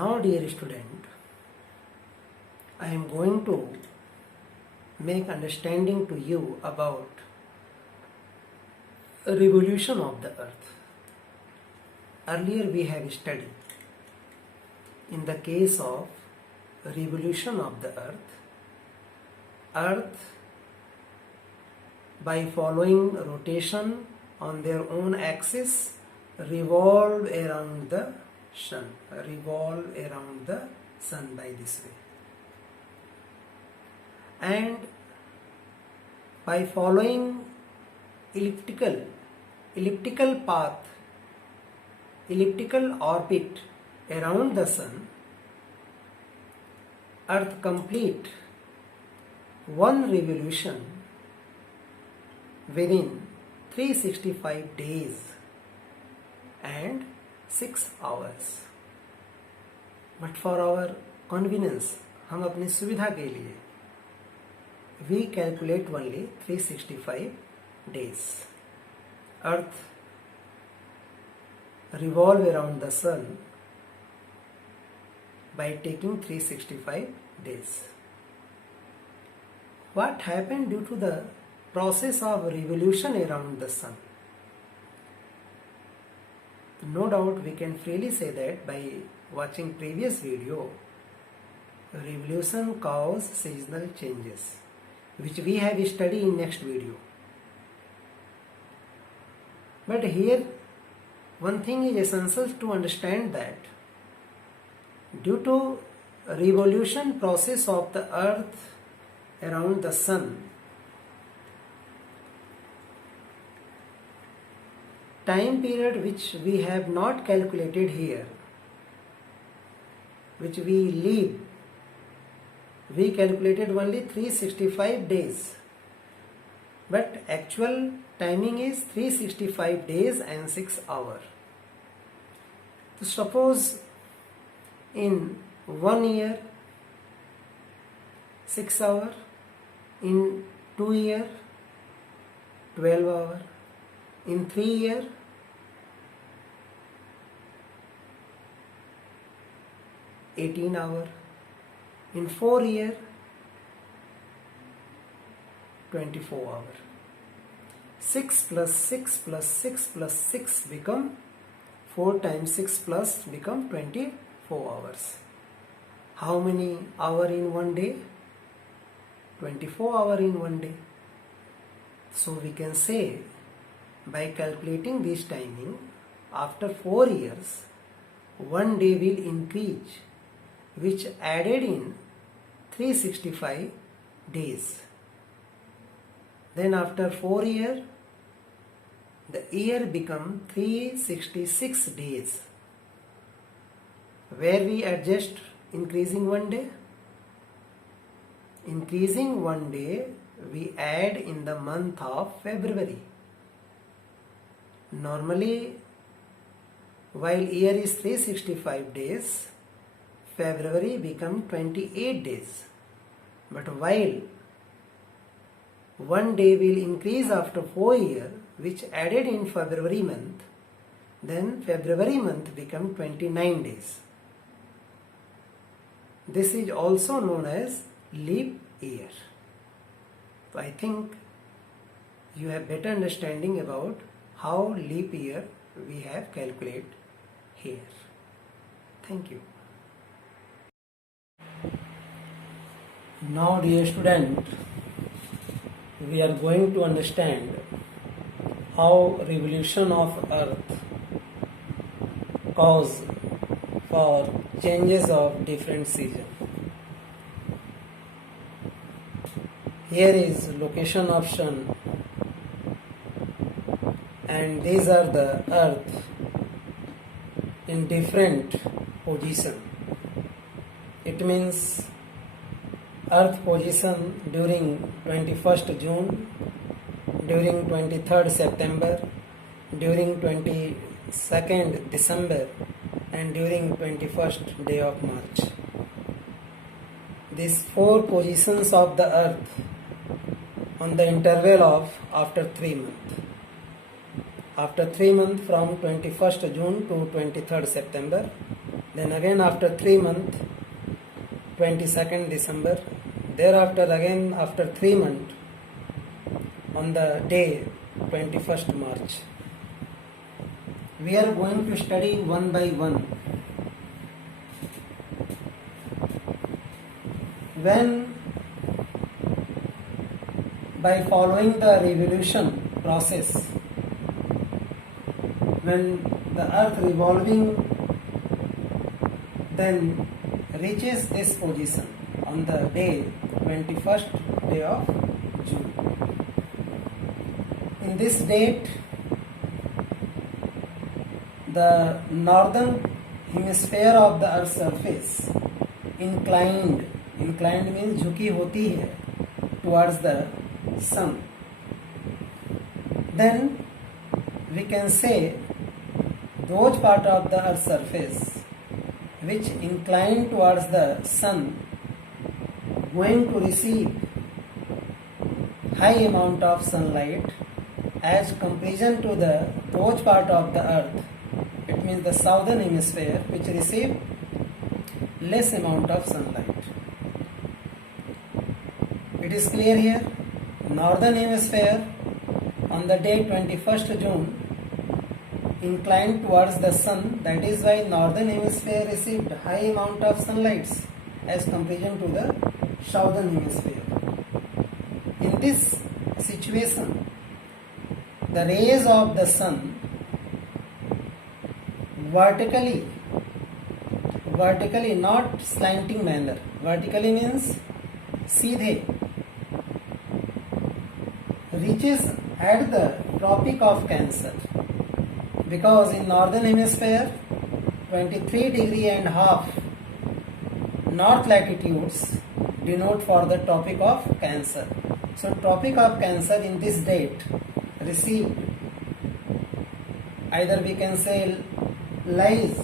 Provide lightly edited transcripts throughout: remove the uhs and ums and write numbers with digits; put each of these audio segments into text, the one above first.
Now, dear student, I am going to make understanding to you about a revolution of the earth. Earlier we have studied in the case of revolution of the earth by following rotation on their own axis revolve around the sun, by this way, and by following elliptical orbit around the sun, earth complete one revolution within 365 days and 6 hours. But for our convenience, हम अपनी सुविधा के लिए we calculate only 365 days. Earth revolve around the sun by taking 365 days. What happened due to the process of revolution around the sun? No doubt we can freely say that by watching previous video, revolution cause seasonal changes, which we have studied in next video. But here one thing is essential to understand, that due to revolution process of the earth around the sun, time period which we have not calculated here, which we leave, we calculated only 365 days, but actual timing is 365 days and 6 hours. So suppose in 1 year 6 hours, in 2 years 12 hours, in 3 years 18 hours, in 4 years 24 hours. 6 plus 6 plus 6 plus 6 become 4 times 6 plus become 24 hours. How many hours in one day? 24 hours in one day. So we can say, by calculating this timing, after 4 years, one day will increase, which added in 365 days. Then after 4 years, the year become 366 days, where we adjust increasing one day. Increasing one day we add in the month of February. Normally, while year is 365 days, February become 28 days. But while one day will increase after 4 years, which added in February month, then February month become 29 days. This is also known as leap year. So I think you have better understanding about how leap year we have calculated here. Thank you. Now, dear student, we are going to understand how revolution of earth cause for changes of different season. Here is location of sun, and these are the earth in different position. It means earth position during 21st June, during 23rd September, during 22nd December, and during 21st day of March. These 4 positions of the earth on the interval of after 3 months. After 3 months, from 21st June to 23rd September, then again after 3 months 22nd December, thereafter again after 3 months on the day 21st March. We are going to study one by one. When by following the revolution process, when the earth revolving then reaches this position on the day 21st day of June. In this date, the northern hemisphere of the earth's surface inclined means झुकी होती है towards the sun. Then we can say those part of the earth's surface which incline towards the sun going to receive high amount of sunlight as comparison to the those part of the earth, it means the southern hemisphere, which receive less amount of sunlight. It is clear here, northern hemisphere on the day 21st June inclined towards the sun, that is why northern hemisphere received high amount of sunlight as comparison to the southern hemisphere. In this situation, the rays of the sun vertically, not slanting manner, vertically means सीधे, reaches at the Tropic of Cancer, because in northern hemisphere 23.5 north latitudes denote for the Tropic of Cancer. So Tropic of Cancer in this date received, either we can say lies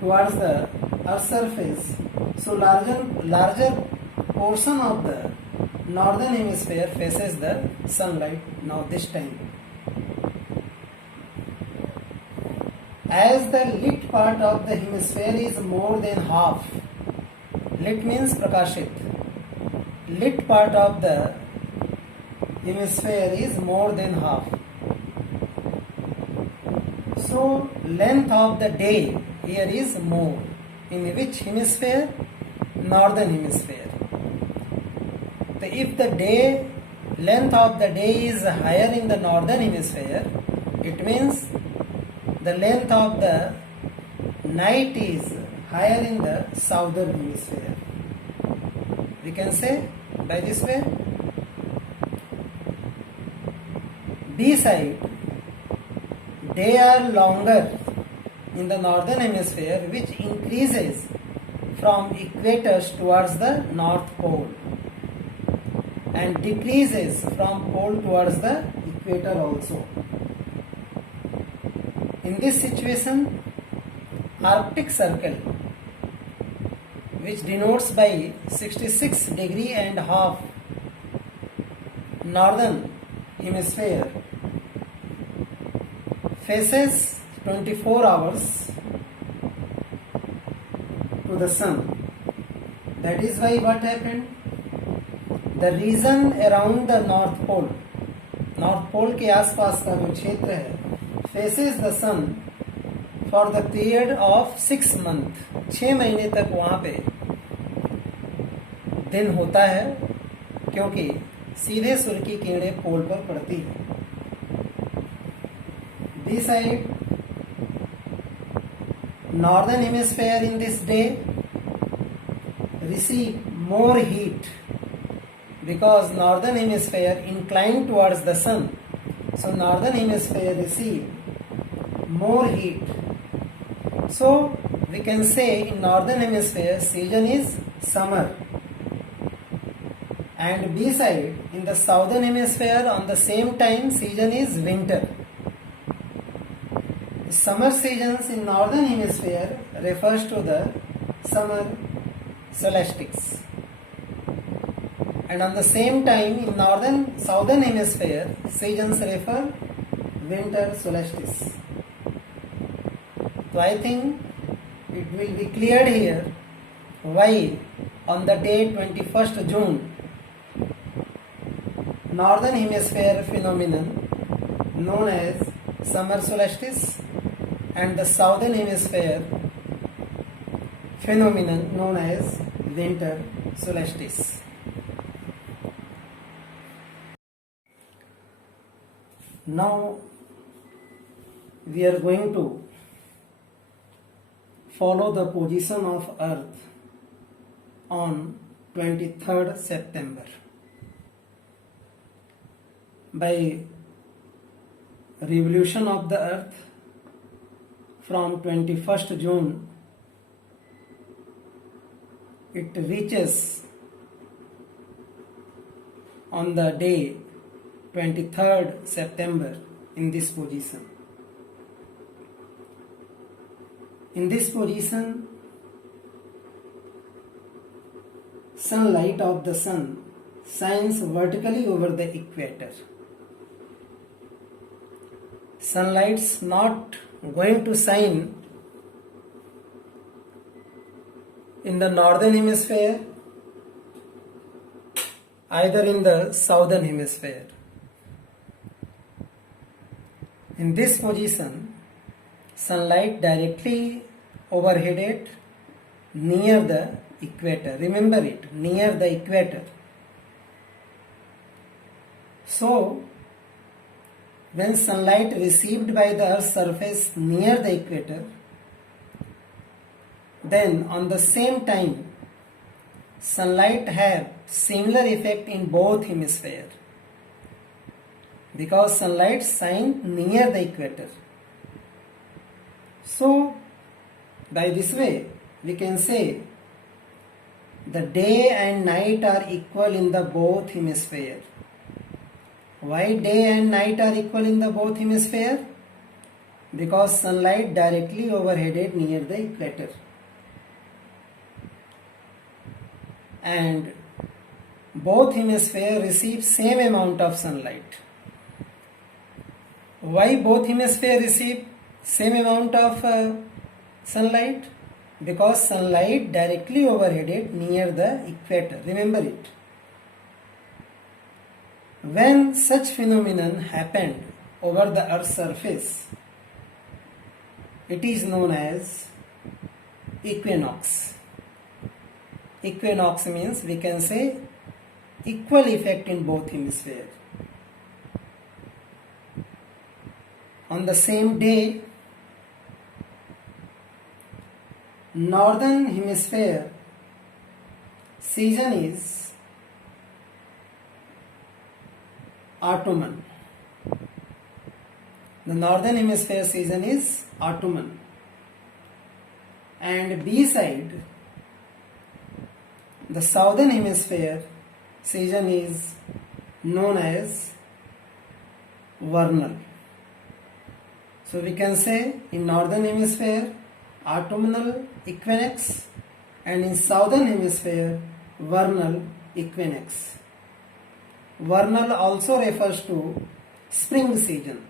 towards the earth's surface, so larger portion of the northern hemisphere faces the sunlight now this time. As the lit part of the hemisphere is more than half, lit means prakashit, lit part of the hemisphere is more than half. So length of the day here is more. In which hemisphere? Northern hemisphere. So if the day length of the day is higher in the northern hemisphere, it means the length of the night is higher in the southern hemisphere. We can say by this way. B side, they are longer in the northern hemisphere, which increases from equators towards the north pole and decreases from pole towards the equator also. In this situation, Arctic Circle, which denotes by 66.5 northern hemisphere, faces 24 hours to the sun. That is why what happened? The region around the North Pole के आसपास का जो क्षेत्र है, faces the sun for the period of 6 months. 6 महीने तक वहाँ पे दिन होता है, क्योंकि सीधे सूर्य की किरणें पोल पर पड़ती है. B side, northern hemisphere in this day receive more heat because northern hemisphere inclined towards the sun. So northern hemisphere receive more heat. So we can say in northern hemisphere season is summer, and B side in the southern hemisphere on the same time season is winter. Summer seasons in northern hemisphere refers to the summer solstice, and on the same time in southern hemisphere seasons refer winter solstice. So I think it will be cleared here why on the day 21st June northern hemisphere phenomenon known as summer solstice and the southern hemisphere phenomenon known as winter solstice. Now we are going to follow the position of Earth on 23rd September. By revolution of the Earth from 21st June, it reaches on the day 23rd September in this position. In this position, sunlight of the sun shines vertically over the equator. Sunlight's not going to shine in the northern hemisphere, either in the southern hemisphere. In this position, sunlight directly overheaded near the equator. Remember it, near the equator. So, when sunlight received by the Earth's surface near the equator, then on the same time, sunlight had similar effect in both hemispheres because sunlight shines near the equator. So, by this way, we can say the day and night are equal in the both hemispheres. Why day and night are equal in the both hemispheres? Because sunlight directly overheaded near the equator. And both hemispheres receive same amount of sunlight. Why both hemispheres receive same amount of sunlight? Because sunlight directly overheaded near the equator. Remember it. When such phenomenon happened over the Earth's surface, it is known as equinox. Equinox means we can say equal effect in both hemispheres. On the same day, northern hemisphere season is autumn. The northern hemisphere season is autumn, and beside the southern hemisphere season is known as vernal. So we can say in northern hemisphere autumnal equinox and in southern hemisphere vernal equinox. Vernal also refers to spring season.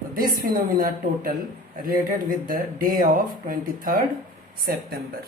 So this phenomena total related with the day of 23rd September.